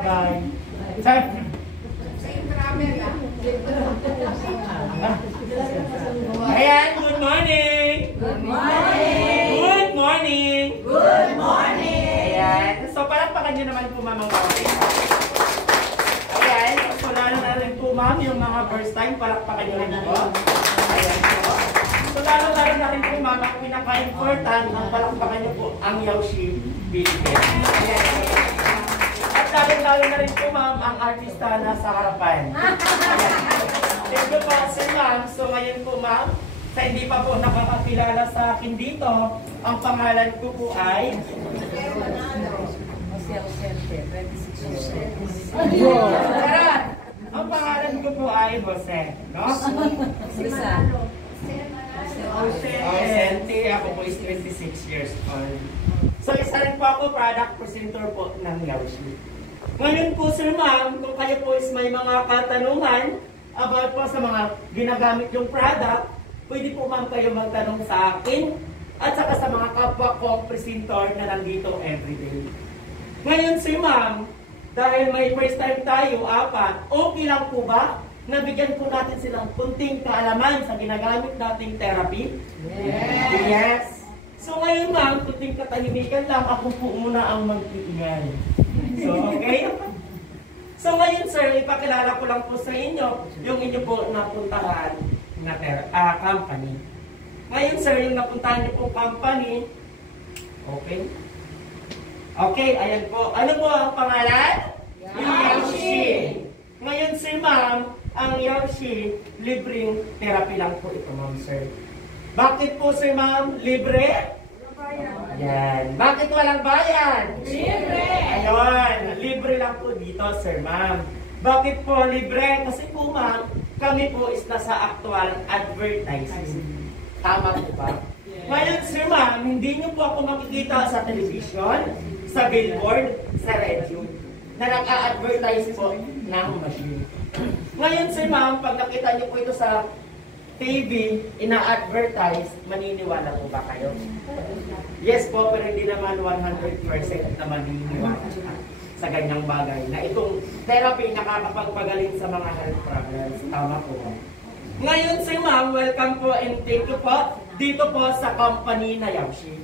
Bye. Sir. Ayan, good morning. Good morning. Good morning. Good morning. Ayan. So, palakpakan nyo naman po, Mamang Mami. Ayan. So, lalo na rin po, ma'am, yung mga first time, palakpakan nyo rin po. Ayan po. So, lalo na rin po, ma'am, ang pinaka-important, ang palakpakan nyo po, ang Yaoshi Philippines. Ayan. At lalo na rin po, ma'am, ang artista na sa harapan. Thank you po, sir, ma'am. So, ngayon po, ma'am, sa hindi pa po nakakakilala sa akin dito, ang pangalan ko po ay... Tara! Ang pangalan ko po ay Jose, no? Jose, ako po is 26 years old. So, isa rin po ako product presenter po ng Yaoshi. Ngayon po, sir, ma'am, kung kayo po is may mga katanungan about po sa mga ginagamit yung product, pwede po, ma'am, kayo magtanong sa akin at saka sa mga kapwa kong presenter na nandito everyday. Ngayon, sir, ma'am, dahil may first time tayo, apat, okay lang po ba na bigyan po natin silang kunting kaalaman sa ginagamit nating therapy? Yes! Yes! So ngayon, ma'am, kunting katahimikan lang, ako po muna ang mag-iingay. So, okay? So ngayon, sir, ipakilala ko lang po sa inyo yung inyo po napuntahan na company. Ngayon, sir, yung napuntahan niyo po company, okay? Okay, ayan po. Ano po ang pangalan? Yaoshi! Ngayon, sir, ma'am, ang Yaoshi, libreng therapy lang po ito, ma'am, sir. Bakit po, sir, ma'am, libre? Yan. Bakit walang bayan? Libre! Ayun, libre lang po dito, sir, ma'am. Bakit po libre? Kasi po, ma'am, kami po is nasa actual advertising. Tama po ba? Ngayon, sir, ma'am, hindi niyo po ako makikita sa television, sa billboard, sa radio, na naka-advertise po ng machine. Ngayon, sir, ma'am, pag nakita niyo po ito sa TV, ina-advertise, maniniwala po ba kayo? Yes po, pero hindi naman 100% na maniniwala sa ganyang bagay na itong therapy nakakapagpagaling sa mga health problems. Tama po. Ngayon, sir, ma'am, welcome po and thank you po dito po sa company na Yaoshi.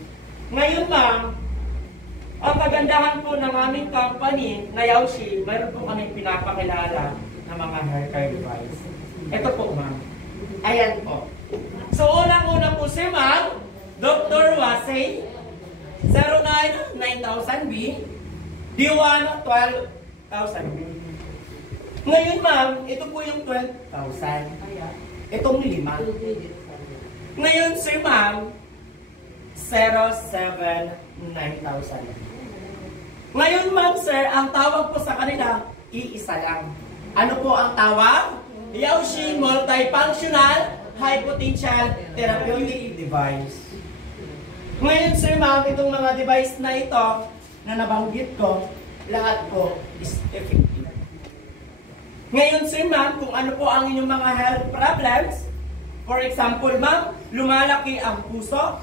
Ngayon, ma'am, ang kagandahan po ng aming company na Yaoshi, mayroon po kami pinapakilala ng mga hair care device. Ito po, ma'am. Ayan po. So, unang-una po si ma'am, Dr. Wasey, 09-9000B, D1, 12,000B. Ngayon, ma'am, ito po yung 12,000. Itong 5. Ngayon, sir, ma'am, 07-9000. Ngayon, ma'am, sir, ang tawag po sa kanila, iisa lang. Ano po ang tawag? Yaoshi Multifunctional High Potential Therapeutic Device. Ngayon, sir, ma'am, itong mga device na ito na nabanggit ko, lahat po is effective. Ngayon, sir, ma'am, kung ano po ang inyong mga health problems, for example, ma'am, lumalaki ang puso,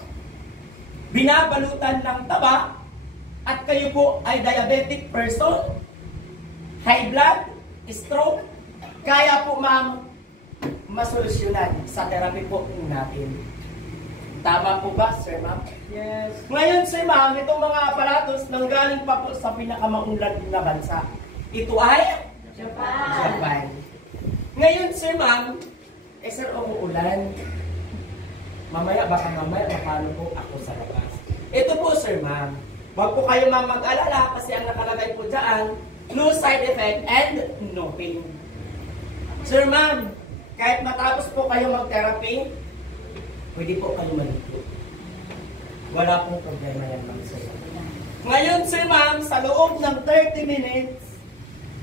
binabalutan ng taba, at kayo po ay diabetic person, high blood, stroke, kaya po, ma'am, masolusyonan sa therapy po natin. Tama po ba, sir, ma'am? Yes. Ngayon, sir, ma'am, itong mga aparatos nanggaling pa po sa pinakamaunlad na bansa. Ito ay? Japan. Japan. Ngayon, sir, ma'am, sir, umuulan. Mamaya, baka mamaya, mapano po ako sa labas. Ito po, sir, ma'am. Huwag po kayo, ma'am, mag-alala kasi ang nakalagay po dyan, no side effect and no pain. Sir, ma'am, kahit matapos po kayo mag-therapy, pwede po kayo malito. Wala pong problema yan, ma'am, sir. Ngayon, sir, ma'am, sa loob ng 30 minutes,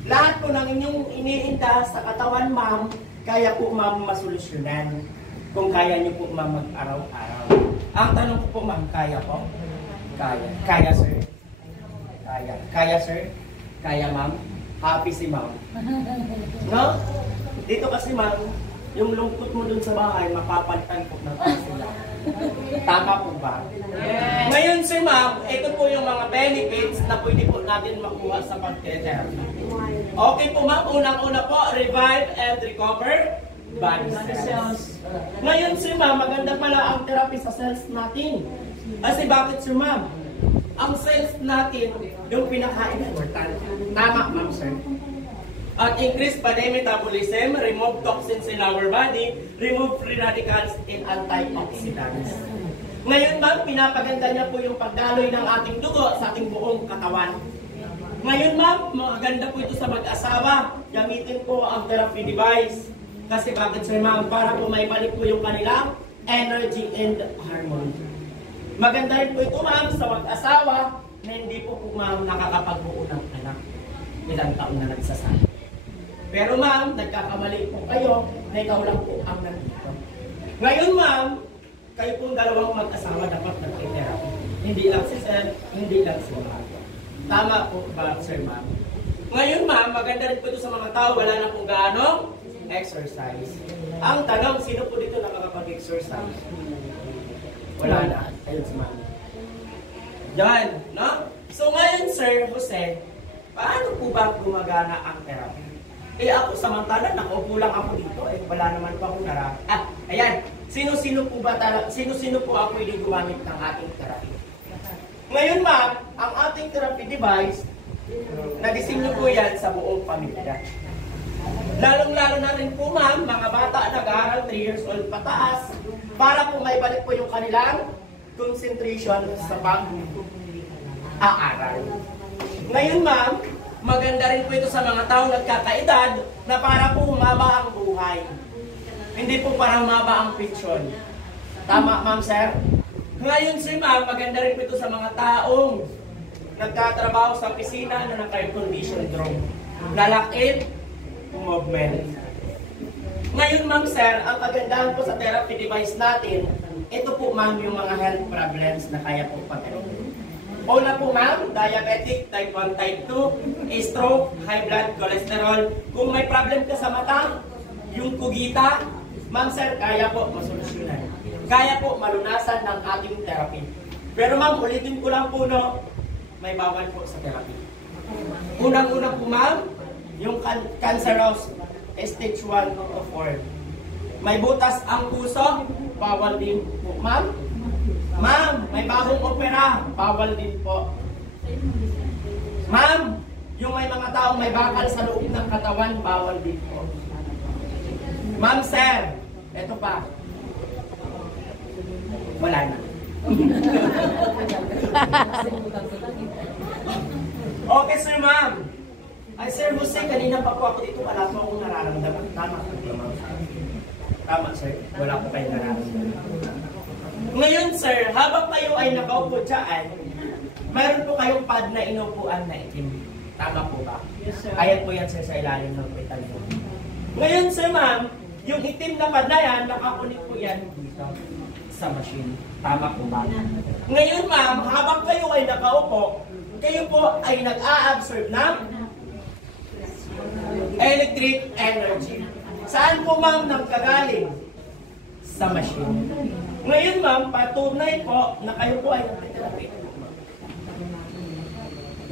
lahat po ng inyong iniinda sa katawan, ma'am, kaya po, ma'am, masolusyonan. Kung kaya niyo po, ma'am, mag-araw-araw. Ang tanong ko po, ma'am, kaya po? Kaya. Kaya, sir? Kaya. Kaya, sir? Kaya, ma'am? Happy si ma'am. No? Dito kasi, ma'am, yung lungkot mo dun sa bahay, mapapalitan po ng sila. Tama po ba? Yes. Ngayon, sir ma'am, ito po yung mga benefits na pwede po natin makuha sa pag-therapy. Okay po ma'am, unang-una po, revive and recover body cells. Ngayon, sir ma'am, maganda pala ang therapy sa cells natin. Kasi bakit, sir ma'am? Ang cells natin, yung pinaka-important. Tama, ma'am, sir. At increase body metabolism, remove toxins in our body, remove free radicals and antioxidants. Ngayon, ma'am, pinapaganda niya po yung pagdaloy ng ating dugo sa ating buong katawan. Ngayon, ma'am, maganda po ito sa mag-asawa. Gamitin po ang therapy device. Kasi bakit, sir, ma'am? Para po may balik po yung kanilang energy and harmony. Maganda rin po ito, ma'am, sa mag-asawa na hindi po ma'am, nakakapagbuo ng anak. Ilang taon na nagsasama. Pero ma'am, nagkakamali po kayo na ikaw lang po ang nandito. Ngayon, ma'am, kayo pong dalawang mag-asawa dapat nag-therapy. Hindi lang si sir, hindi lang si ma'am. Tama po ba, sir, ma'am? Ngayon, ma'am, maganda rin po ito sa mga tao, wala na pong gaano exercise. Ang tanong, sino po dito nakakapag-exercise? Wala na. Ayun si ma'am. Yan, no? So ngayon, Sir Jose, paano po ba gumagana ang therapy? Ako samantalang nakaupo lang ako dito, wala naman pa akong ayan. Sino-sino po ba sino-sino po ako hindi gumamit ng ating therapy? Ngayon, ma'am, ang ating therapy device, na-disenyo po yan sa buong pamilya. Lalong-lalo na rin po, ma'am, mga bata nag-aaral 3 years old pataas, para po may balik po yung kanilang concentration sa pag-aaral. Ngayon, ma'am, maganda rin po ito sa mga taong nagkakaedad na para po humaba ang buhay. Hindi po para humaba ang pensyon. Tama, ma'am, sir? Ngayon, sir, ma'am, maganda rin po ito sa mga taong nagtatrabaho sa opisina na naka-air condition room. Lalakit, movement. Ngayon, ma'am, sir, ang kagandahan po sa therapy device natin, ito po, ma'am, yung mga health problems na kaya po pag-therapy. Una po, ma'am, diabetic, type 1, type 2, stroke, high blood cholesterol. Kung may problem ka sa mata, yung kugita, ma'am, sir, kaya po masolusyonan. Kaya po malunasan ng ating therapy. Pero ma'am, ulitin ko lang po, no, may bawal po sa therapy. Unang-una po, ma'am, yung cancerous, stage 1 to 4. May butas ang puso, bawal din po, ma'am. Ma'am, may bagong opera, bawal din po. Ma'am, yung may mga taong may bakal sa loob ng katawan, bawal din po. Ma'am, sir, eto pa. Wala na. Okay, sir, ma'am. Ay, Sir Jose, kanina pa po ako dito, wala po akong nararamdaman. Tama po, ma'am. Tama, sir. Wala po kayong nararamdaman. Ngayon, sir, habang kayo ay nakaupo dyan, mayroon po kayong pad na inupuan na itim. Tama po ba? Yes, sir. Ayan po yan, sir, sa ilalim ng petal mo. Ngayon, sir, ma'am, yung itim na pad na yan, nakakunik po yan dito sa machine. Tama po ba? Ngayon, ma'am, habang kayo ay nakaupo, kayo po ay nag-a-absorb ng electric energy. Saan po, ma'am, nagkagaling? Sa machine. Ngayon, ma'am, patunay po na kayo po ay nagtitherapy.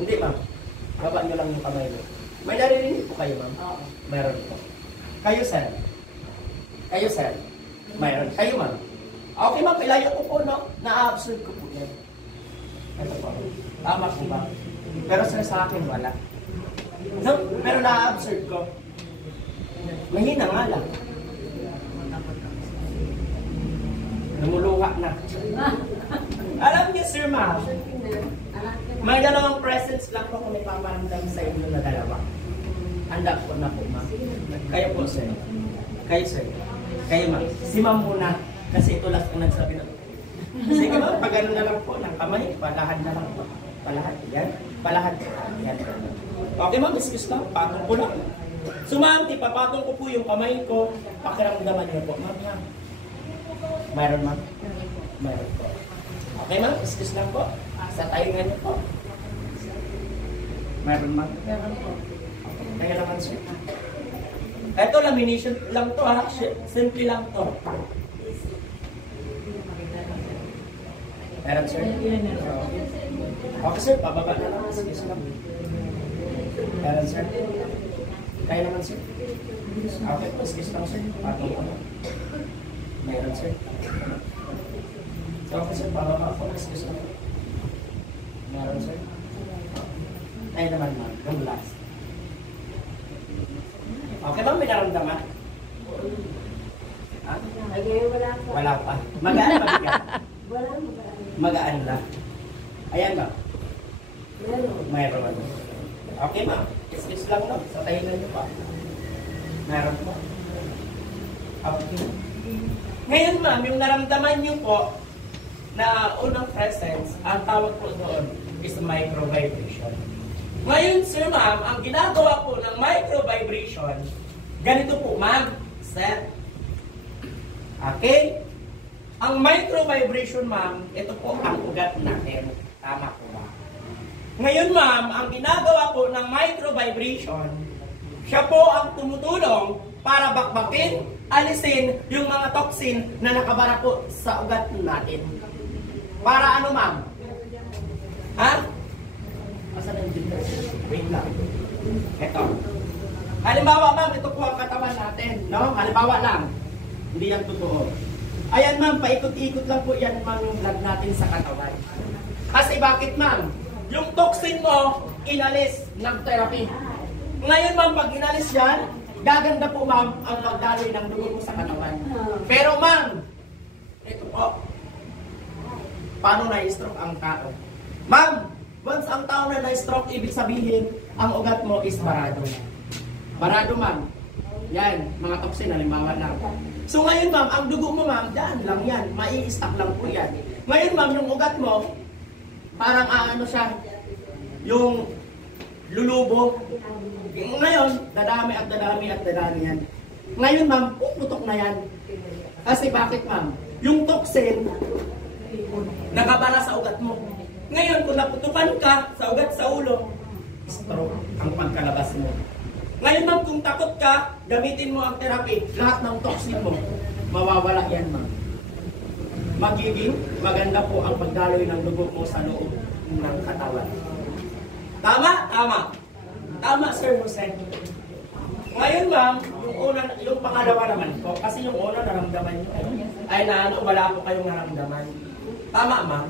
Hindi, ma'am. Baba nyo lang yung kamay mo. May narinig po kayo, ma'am? Oo. Meron po. Kayo, sir. Kayo, sir. Mayroon. Kayo, ma'am. Okay, ma'am. Ilayo ko po, no? Na-absorb ko po yan. Ito po. Tama po ba? Pero, sir, sa akin, wala. No? Pero na-absorb ko. Mahina nga lang. Namuluha na. Alam niyo, sir, ma'am, may dalawang presents lang po kung may paparamdam sa inyo na dalawa. Handa po na po, ma'am. Kayo po, sir. Kayo, sir. Kayo, ma'am. Si ma'am muna. Kasi ito last ang nagsabi na. Sige, ma'am, pag ano na lang po ng kamay, palahad na lang po. Palahad. Yan. Palahad. Yan. Okay, ma'am. Excuse lang. Patong ko lang. So, ma'am, ipapatong ko po yung kamay ko. Pakiramdaman niyo po, ma'am. Mayroon, ma'am? Mayroon po. Okay, ma'am? Excuse lang po. Sa taingan niyo po. Mayroon, ma'am? Mayroon po. Okay. Kaya naman, sir. Ito, lamination lang to ha. Simple lang to. Meron, sir? Okay, sir. Pababa na lang. Excuse lang. Meron, sir? Kaya naman, sir? Okay po. Excuse lang, sir. Patong ako. Meron, sir? Okay, sir. Pababa po. Excuse lang. Meron, sir? Kaya naman, ma'am. Yung last. Okay ba? May naramdaman? Ha? Wala pa. Magaan ba bigat? Magaan lang. Ayan ba? Mayroon. Okay ma'am. Kiss lang no? Sa tahilan niyo pa. Meron po. Okay. Ngayon ma'am, yung naramdaman niyo po na unang presence, ang tawag po doon is microvibration. Ngayon, sir, ma'am, ang ginagawa po ng microvibration, ganito po, ma'am. Set. Okay? Ang microvibration, ma'am, ito po ang ugat natin. Tama po ba? Ngayon, ma'am, ang ginagawa po ng microvibration, siya po ang tumutulong para bakbakin, alisin yung mga toxin na nakabara po sa ugat natin. Para ano, ma'am? Ha? Wait lang. Ito. Halimbawa, ma'am, ito po ang katawan natin. No? Halimbawa lang. Hindi yan totoo. Ayan, ma'am, paikot-ikot lang po yan, ma'am, yung blood natin sa katawan. Kasi bakit, ma'am? Yung toxin mo, inalis ng therapy. Ngayon, ma'am, pag inalis yan, gaganda po, ma'am, ang pagdaloy ng dugo mo sa katawan. Pero, ma'am, ito po. Paano na-stroke ang tao? Ma'am, once ang tao na na-stroke, ibig sabihin, ang ugat mo is barado. Barado, ma'am. Yan, mga toxin, halimbawa lang. So ngayon, ma'am, ang dugo mo, ma'am, dyan lang yan. Mai-stack lang po yan. Ngayon, ma'am, yung ugat mo, parang ano siya, yung lulubo. Ngayon, dadami at dadami at dadami yan. Ngayon, ma'am, puputok na yan. Kasi bakit, ma'am? Yung toxin, nakabara sa ugat mo. Ngayon, kung naputukan ka sa ugat sa ulo, stroke ang pagkalabas mo. Ngayon, ma'am, kung takot ka, gamitin mo ang therapy. Lahat ng toxin mo, mawawala yan, ma'am. Magiging maganda po ang pagdaloy ng dugo mo sa loob ng katawan. Tama? Tama. Tama, Sir Jose. Ngayon, ma'am, yung pangalawa naman po, kasi yung una naramdaman nyo ay na ano, wala po kayong naramdaman. Tama, ma'am?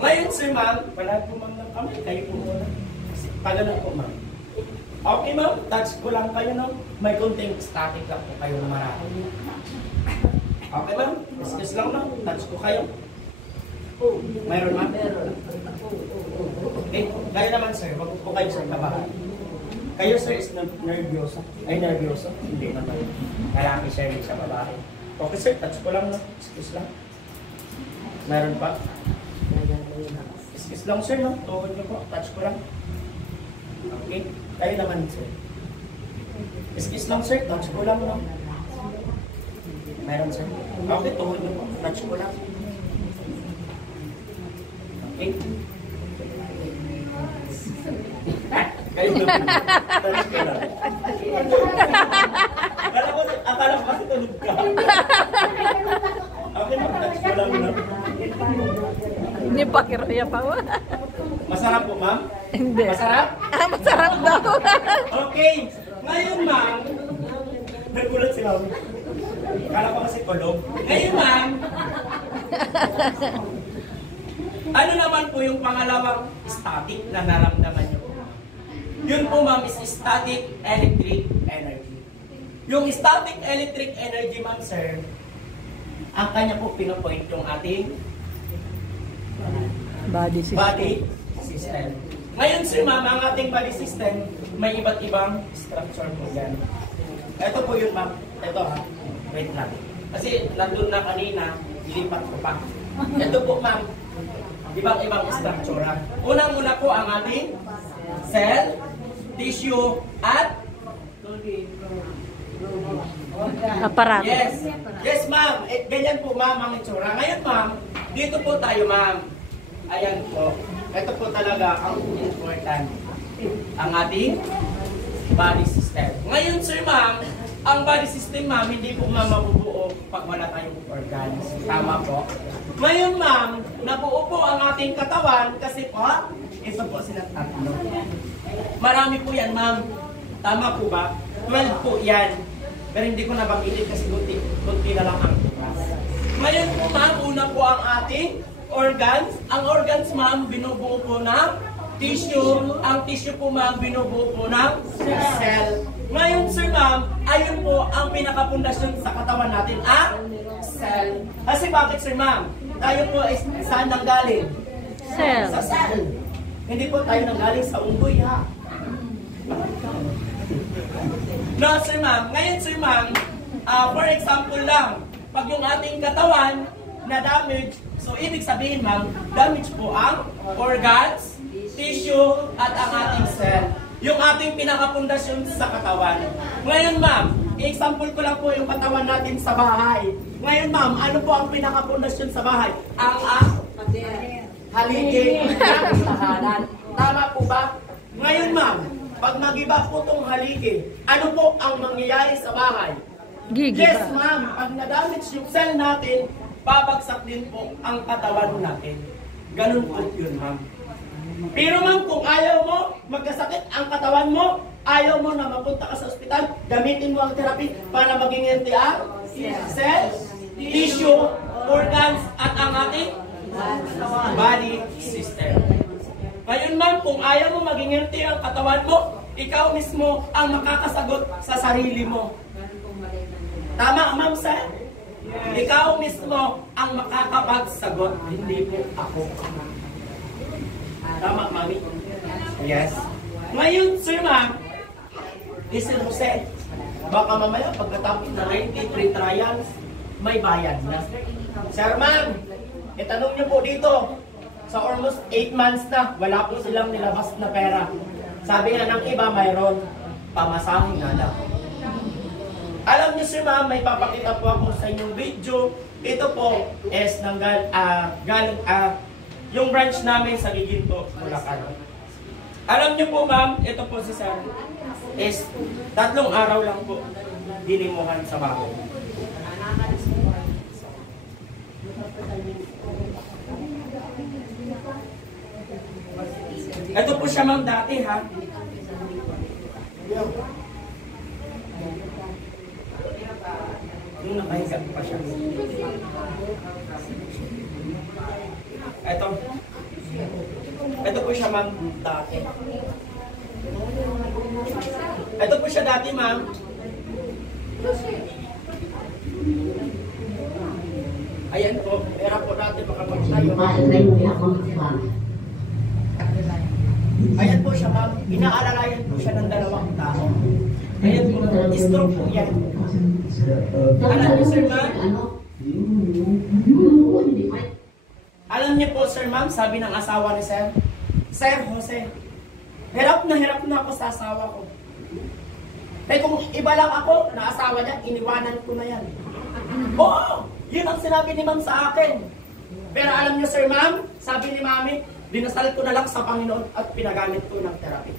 Ngayon, sir, ma'am, wala po, ma'am, ng kamay. Kayo po muna. Pagano'n po, ma'am. Okay, ma'am. Touch ko lang kayo, no? May konting static lang po kayo na marami. Okay, ma'am. Excuse lang, no? Touch ko kayo. Mayroon, ma'am? Okay. Kayo naman, sir. Wag po kayo, sir, kabahan. Kayo, sir, is nervyoso. Ay, nervyoso? Hindi naman. Lalaki, sir, sa babae. Okay, sir. Touch ko lang, no? Excuse lang. Mayroon pa? Excuse lang, sir, no? Tuhod niyo po. Touch ko lang. Okay. Kayo naman, sir. Excuse lang, sir. Touch ko lang, no? Mayroon, sir. Okay, tuhod niyo po. Touch ko lang. Okay. Kayo naman. Touch ko lang. Akala ko kasi tulog ka. Okay, touch ko lang, no? Hindi pa kiraya pa ba? Masarap po, ma'am? Hindi. Masarap? Ah, masarap daw. Okay. Ngayon, ma'am, nagulat si ma'am. Kala ko kasi tulog. Ngayon, ma'am, ano naman po yung pangalawang static na naramdaman nyo? Yun po, ma'am, is static electric energy. Yung static electric energy, ma'am, sir, ang kanya po pinopoint yung ating Body system. Ngayon, sir, ma'am, ang ating body system, may iba't ibang structure po yan. Ito po yun, ma'am. Ito, ha. Wait lang. Kasi nandun na kanina, ilipat ko pa. Ito po, ma'am. Ibang-ibang structure. Unang-una po ang ating cell, tissue, at aparato. Yes. Yes, ma'am. Ganyan po, ma'am, ang itsura. Ngayon, ma'am, dito po tayo, ma'am. Ayan po. Ito po talaga ang important. Ang ating body system. Ngayon, sir, ma'am, ang body system, ma'am, hindi po ma'am mabubuo pag wala tayong organs. Tama po? Ngayon, ma'am, nabuo po ang ating katawan kasi po, ito po sila tatlo. Marami po yan, ma'am. Tama po ba? 12 po yan. Pero hindi ko nabanggitin kasi kunti na lang ang oras. Ngayon po, ma'am, una po ang ating organs. Ang organs, ma'am, binubuo po ng tissue. Ang tissue po, ma'am, binubuo po ng cell. Ngayon, sir, ma'am, ayun po ang pinakapundasyon sa katawan natin, ang cell. Kasi bakit, sir, ma'am? Tayo po ay saan nanggaling? Cell. Sa cell. Hindi po tayo nanggaling sa unggoy, ha? No, sir, ma'am. Ngayon, sir, ma'am, for example lang, pag yung ating katawan na damage, so ibig sabihin, ma'am, damage po ang organs, tissue, at ang ating cell. Yung ating pinakapundasyon sa katawan. Ngayon, ma'am, i-example ko lang po yung katawan natin sa bahay. Ngayon, ma'am, ano po ang pinakapundasyon sa bahay? Ang haligi ng tahanan. Tama po ba? Ngayon, ma'am, pag mag-iba po itong haligi, ano po ang mangyayari sa bahay? Gigiba. Yes, ma'am, pag na-damage yung cell natin, babagsak din po ang katawan natin. Ganun po yun, ma'am. Pero ma'am, kung ayaw mo magkasakit ang katawan mo, ayaw mo na mapunta ka sa ospital, gamitin mo ang therapy para maging healthy ang cells, tissue, organs, at ang ating body system. Ngayon ma'am, kung ayaw mo maging healthy ang katawan mo, ikaw mismo ang makakasagot sa sarili mo. Tama, ma'am, sir? Ikaw mismo ang makakapagsagot, hindi po ako. Tama, mami? Yes. Ngayon, sir, ma'am, Sir Jose, baka mamaya pagkatapos na 93 trials, may bayad na. Sir, ma'am, itanong niyo po dito, sa almost 8 months na, wala po silang nilabas na pera. Sabi nga ng iba, mayroon pamasahin na lang. Alam niyo, sir, ma'am, may papakita po ako sa inyong video. Ito po is galing yung branch namin sa Giginto, Bulacan. Alam niyo po, ma'am, ito po si sir is 3 araw lang po dinimuhan sa bahay. Ito po siya, ma'am, dati, ha? Yung nakahiga pa siya. Ito po siya, ma'am, dati. Ito po siya dati, ma'am. Ayan po, pera po dati baka magtayo. Ayan po siya, ma'am. Inaalalayan po siya ng 2 tao. Ayan po, stroke po yan. Alam niyo, sir, ma'am? Alam niyo po, sir, ma'am, sabi ng asawa ni sir, Sir Jose, hirap na ako sa asawa ko. Pero kung iba lang ako, na asawa niya, iniwanan ko na yan. Oo, yun ang sinabi ni ma'am sa akin. Pero alam niyo, sir, ma'am, sabi ni mami, dinasal ko na lang sa Panginoon at pinagamit ko ng therapy.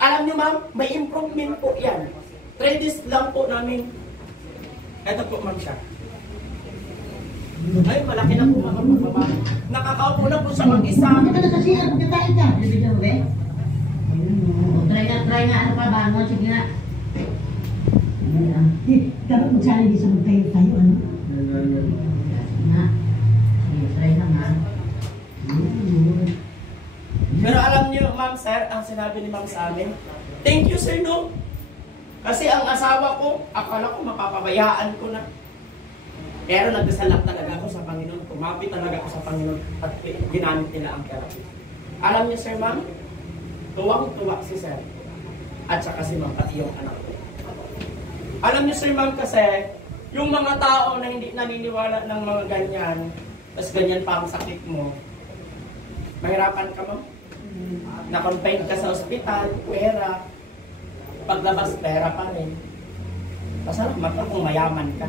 Alam niyo, ma'am, may improvement po yan. 3 days lang po namin. Ito po, ma'am, siya. Ay, malaki na po, ma'am, mababa. Nakakaupo na po siya mag-isa. Ano ka na kasi? Ano ka tayo ka? Bibigyan mo, be? Try nga, ano pa ba? Ano, sige nga. Dapat mag-challenge sa magtayo-tayo, ano? Sige, try na nga. Pero alam niyo, ma'am, sir, ang sinabi ni ma'am sa amin, thank you, sir, no? Kasi ang asawa ko, akala ko mapapabayaan ko na. Pero nagdasal lang talaga ako sa Panginoon. Kumapit talaga ako sa Panginoon at ginamit nila ang therapy. Alam niyo, sir, ma'am, tuwang-tuwa si sir. At saka si ma'am, pati yung anak ko. Alam niyo, sir, ma'am, kasi yung mga tao na hindi naniniwala ng mga ganyan, tapos ganyan pa ang sakit mo, mahirapan ka, ma'am. Na-confine ka sa ospital, pera. Paglabas, pera pa rin. Masalamat ka kung mayaman ka.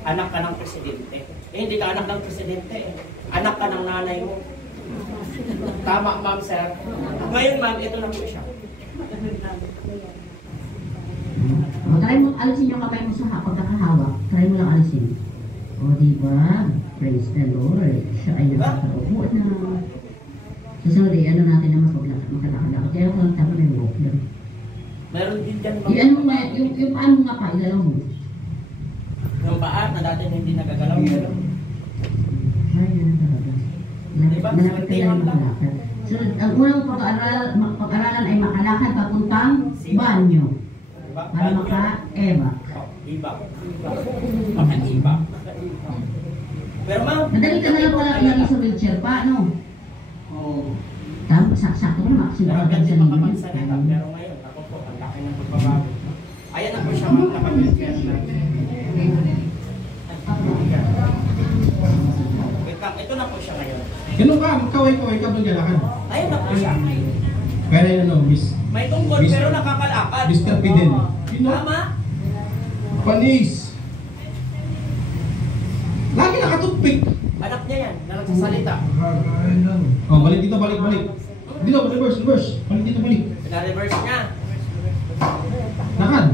Anak ka ng presidente. Hindi ka anak ng presidente. Anak ka ng nanay mo. Tama, ma'am, sir. Ngayon, ma'am, ito na po siya. alisin yung kamay mo sa pagkakahawak. Try mo lang alisin. O, diba? Praise the Lord. Siya ay nakakaupo na. Susunod ano natin na makalakad. Kaya kung tama na yung walk lang. Meron din dyan Ano mo nga, yung paano nga pa, ilalaw mo. yung paa na dati hindi nagagalaw. Ay, yan talaga. Diba? Malapit ka lang makalakad. So, ang unang pag-aaralan ay makalakad papuntang banyo. Diba? Para maka-eba. Iba. Maka-iba. Pero ma'am, Madali ka na lang pala ilagay sa wheelchair pa, no? Oo. Tapos, sakto mo, maksimum Pero agad pwede sa limit. makapagsalita. Pero ngayon, ako po, ang laki ng pagbabago. Ayan na po siya ma'am, nakapagsalita na. Wait lang, ito na po siya ngayon. Ganun ka, kaway-kaway ka maglalakad. Ayun na po siya. Kaya yun ano, Miss May tungkol Miss- pero nakakalakad. Mr. Fidel. You know, Tama? panis. Lagi nakatupik. Anak niya yan, na nagsasalita. Oh, balik dito, balik. Dito, reverse. Balik dito, balik. Pina-reverse niya. Lakad.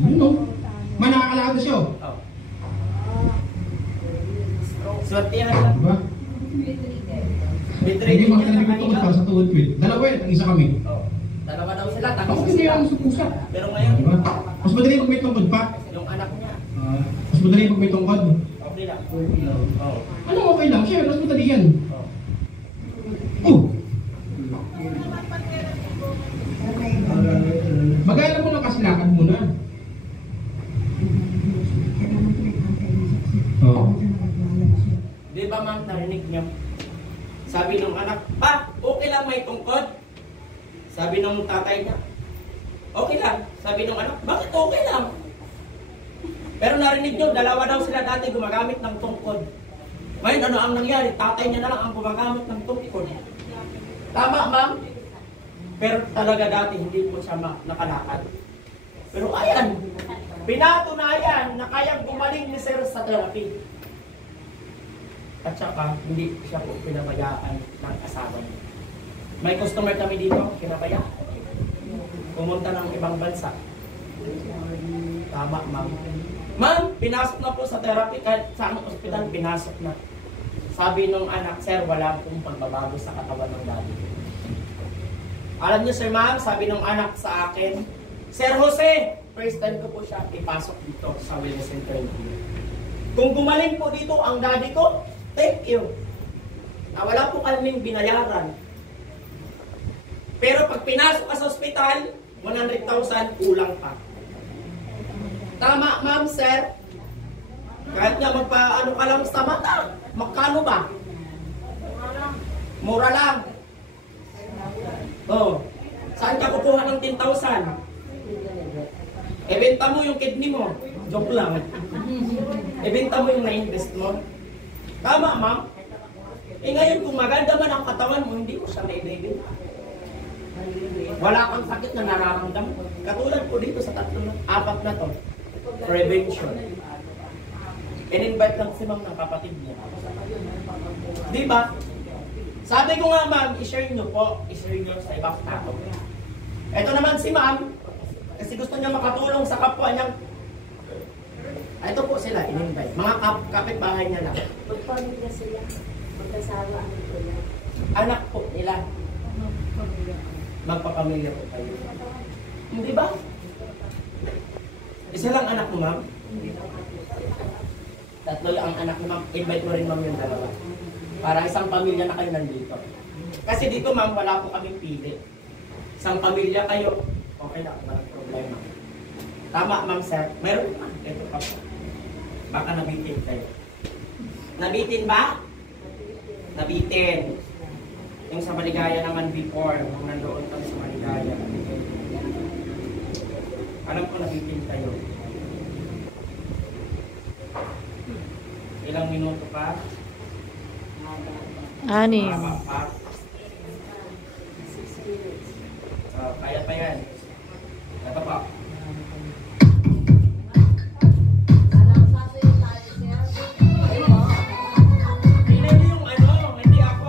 You know. Man, nakakalakad na siya. Oh. Swertihan lang. Diba? May Hindi training mo niya kinabig ko nakakita. para sa tuhod ko. Dalawa yan, ang isa kami. Oh. Dalawa daw sila, tapos Bakit hindi sila. ako supusa? Pero ngayon, Diba? Mas madali pag may tungkod pa. yung anak niya, Mas madali pag may tungkod. okay lang. Oh. Ano okay lang? Siya, mas madali yan. Oh. Oh! Magana mo lang kasi lakad muna. Oo. Di ba ma'am, narinig niyo? Sabi ng anak, pa, okay lang may tungkod. Sabi ng tatay niya, okay lang. Sabi ng anak, bakit okay lang? Pero narinig niyo, dalawa daw sila dati gumagamit ng tungkod. Ngayon, ano ang nangyari? Tatay niya na lang ang gumagamit ng tungkod. Tama, ma'am? Pero talaga dati, hindi po siya nakalakad. Pero ayan, pinatunayan na kayang gumaling ni Sir sa therapy. At saka, hindi siya po pinabayaan ng asawa niya. May customer kami dito, pinabayaan. Pumunta ng ibang bansa. Tama, ma'am. Ma'am, pinasok na po sa therapy, kahit saan ospital, pinasok na. Sabi nung anak, sir, wala pong pagbabago sa katawan ng daddy. Alam niyo, sir, ma'am, sabi nung anak sa akin, Sir Jose, first time ko po siya ipasok dito sa wellness center. Kung gumaling po dito ang daddy ko, thank you. Wala po kaming binayaran. Pero pag pinasok ka sa ospital, 100,000 kulang pa. Tama, ma'am, sir. Kahit nga magpaano ka lang sa mata, magkano ba? Mura lang. Oh, saan ka kukuha ng 10,000? Ibenta mo yung kidney mo. Joke lang. Ibenta mo yung na-invest mo. Tama, ma'am. Ngayon, kung maganda man ang katawan mo, hindi mo siya na-ibenta. Wala kang sakit na nararamdam. Katulad po dito sa 4 na to. Prevention. In-invite lang si ma'am ng kapatid niya. Di ba? Sabi ko nga, ma'am, i-share nyo po. I-share nyo sa ibang tao. Ito naman si ma'am, kasi gusto niya makatulong sa kapwa niyang. Ito po sila, in-invite. Mga kapitbahay niya lang. Magpamilya sila. Magkasama ang sila. Anak po nila. Magpapamilya po kayo. Hindi ba? Isa lang anak mo, ma'am? Tatlo ang anak mo, ma'am. Invite mo rin, ma'am, yung dalawa. Para isang pamilya na kayo nandito. Kasi dito, ma'am, wala po kaming pili. Isang pamilya kayo, okay na, walang problema. Tama, ma'am, sir. Meron pa. Ito pa po. Baka nabitin kayo. Nabitin ba? Nabitin. Yung sa Maligaya naman before, kung nandoon kami sa Maligaya. Alam ko nabitin kayo. Ilang minuto pa? 6. Tama pa. Kaya pa yan. Ito pa. Tingnan niyo yung ano, hindi ako.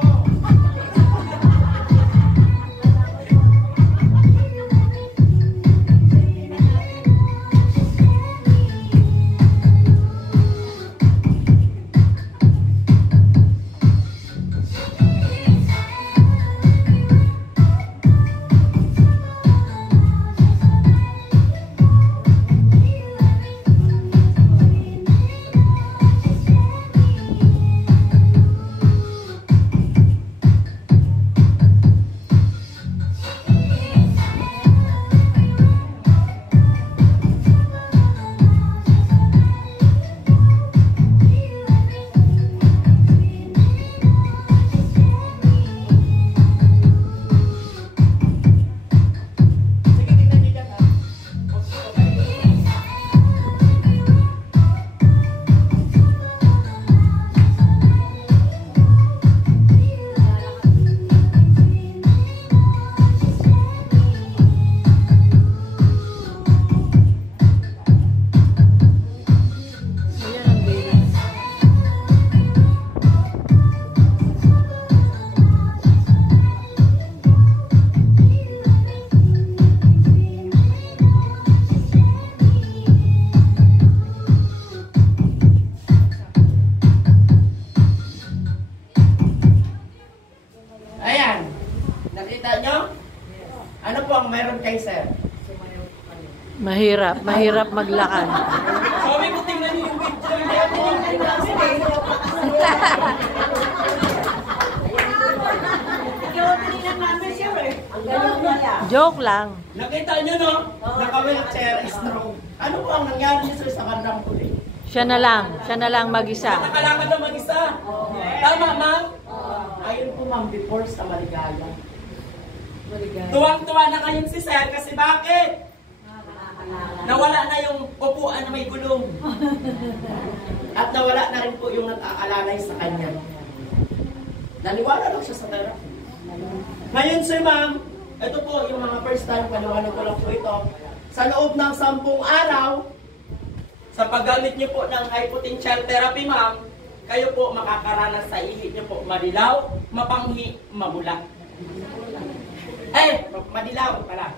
sir? Mahirap maglakad. Sabi ko, tingnan niyo yung picture niya po. Joke lang. Nakita niyo, no? Naka-wheelchair, stroke. Ano po ang nangyari niyo, sir, sa bandang huli? Siya na lang mag-isa. Nakalakad na mag-isa. Tama, ma'am? Ayun po, ma'am, before sa Maligaya. Tuwang-tuwa na ngayon si sir kasi bakit? Nawala na yung upuan na may gulong. At nawala na rin po yung nag-aalalay sa kanya. Naniwala lang siya sa therapy. Ngayon, sir, ma'am, ito po yung mga first time, paliwanag ko lang po ito. Sa loob ng 10 araw, sa paggamit niyo po ng hypotential therapy, ma'am, kayo po makakaranas sa ihi niyo po madilaw, mapanghi, mabula. Madilaw pala.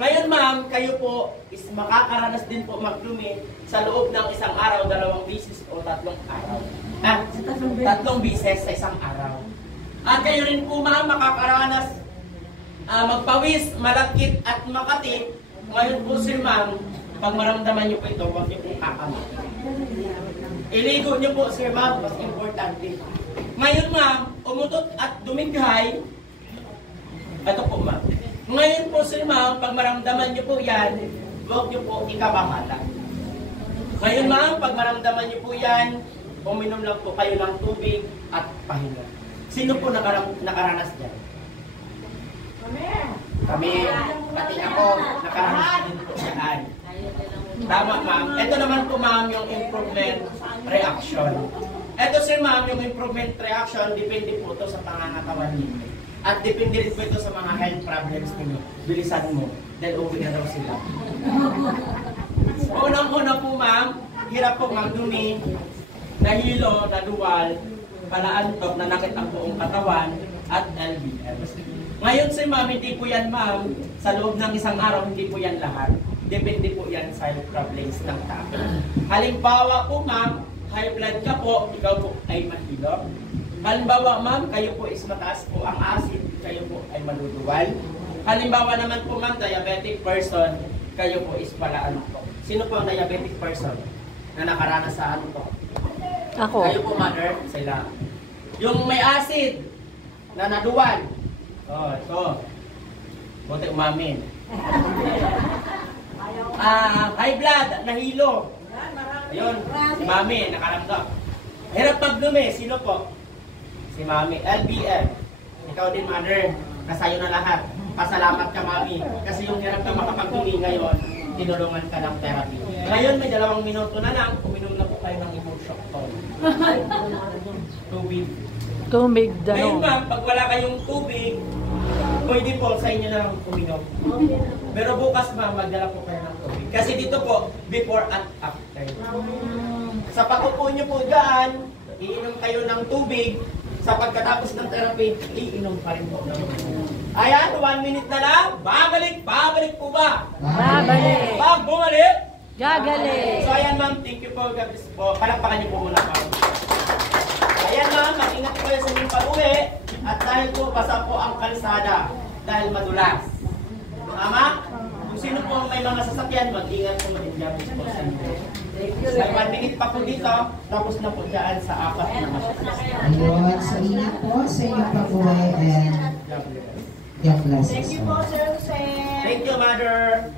Ngayon, ma'am, kayo po is makakaranas din po magdumi sa loob ng 1 araw, 2 beses o 3 araw. 3 beses sa 1 araw. At kayo rin po, ma'am, makakaranas magpawis, malakit at makati. Ngayon po, sir, ma'am, pag maramdaman niyo po ito, huwag niyo po kakama. Iligo niyo po, sir, ma'am, mas importante. Ngayon, ma'am, umutot at dumighay. Ito po, ma'am. Ngayon po, sir, ma'am, pag maramdaman niyo po yan, huwag niyo po ikabangatan. Ngayon, ma'am, pag maramdaman niyo po yan, uminom lang po kayo ng tubig at pahinga. Sino po nakaranas dyan? Kami, pati ako, nakaranas din po yan. Tama, ma'am. Ito naman po, ma'am, yung improvement reaction. Ito, sir, ma'am, yung improvement reaction, depende po ito sa pangangatawan ninyo. At depende rin po ito sa mga health problems ninyo. Bilisan mo, dahil uwi na daw sila. Unang-una po, ma'am, hirap po magdumi, nahilo, naduwal, palaantok, nanakit ang buong katawan, at LBL. Ngayon, sir, ma'am, hindi po yan, ma'am, sa loob ng 1 araw, hindi po yan lahat. Depende po yan sa health problems ng tao. Halimbawa po, ma'am, high blood ka po, ikaw po ay mahilo. Halimbawa, ma'am, kayo po is mataas po ang acid, kayo po ay maduduwal. Halimbawa naman po, ma'am, diabetic person, kayo po is palaantok. Sino po ang diabetic person na nakaranas sa ano to? Ako. Kayo po, mother, sila. Yung may acid na naduwal. Oh, ito. Buti umamin. High blood, nahilo. Ayun, si mami, nakaramdam. Hirap magdumi, sino po? Si mami, LBM. Ikaw din, mother. Kasayo na lahat. Pasalamat ka, mami. Kasi yung hirap ka makapagdumi ngayon, tinulungan ka ng therapy. Ngayon, may 2 minuto na lang, uminom na po kayo ng emotion tone. Tubig. Tubig Ngayon, daw. ma'am, pag wala kayong tubig, pwede po sa inyo na lang uminom. Pero bukas, ma'am, magdala po kayo ng tubig. Kasi dito po, before and after. Sa pag-upo nyo po dyan, iinom kayo ng tubig. Sa pagkatapos ng therapy, iinom pa rin po ng tubig. Ayan, 1 minute na lang. Babalik po ba? Babalik. Pag bumalik, Gagaling. so ayan, ma'am, thank you po. God bless po. Palakpakan niyo po muna, ma'am. Ayan, ma'am, mag-ingat po kayo sa inyong pag-uwi. At dahil po, basa po ang kalsada. Dahil madulas. Tama? Kung sino po may mga sasakyan, mag-ingat po, mag-injabis po sa inyo. May 1 minute pa po dito, tapos na po dyan sa 4 na masyadong. Ayun, so ingat po sa inyong pag-uwi and God bless us. Thank you po, Sir Jose. Thank you, Mother.